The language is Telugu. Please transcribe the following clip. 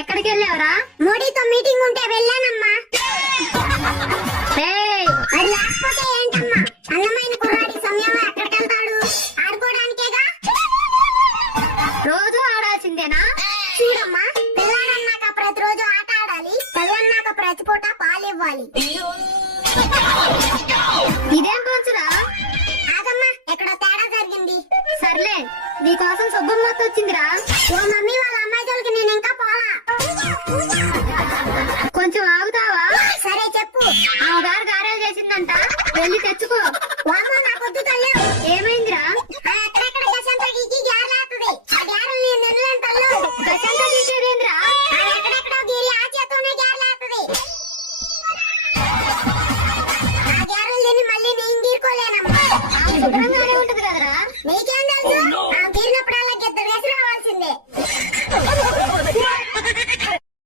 ఎక్కడికి వెళ్ళావరా? మోడీతో మీటింగ్ ఉంటే వెళ్ళానమ్మా. అది లేకపోతే ఏంటమ్మా? అందమైన కుర్రాడి సమయంలో ఎక్కడికి వెళ్తాడు? ఆడుకోవడానికేగా. రోజు ఆడాల్సిందేనా? చూడమ్మా, పిల్లాడన్నాక ప్రతిరోజు ఆట ఆడాలి, చదువన్నాక ప్రతి పూట పాలు ఇవ్వాలి. ఇదేం పోచురా? ఆగమ్మా, ఎక్కడో తేడా జరిగింది. సర్లే, నీకోసం సుబ్బమ్మ వచ్చిందిరా. ఓ మమ్మీ, వాళ్ళ అమ్మాయి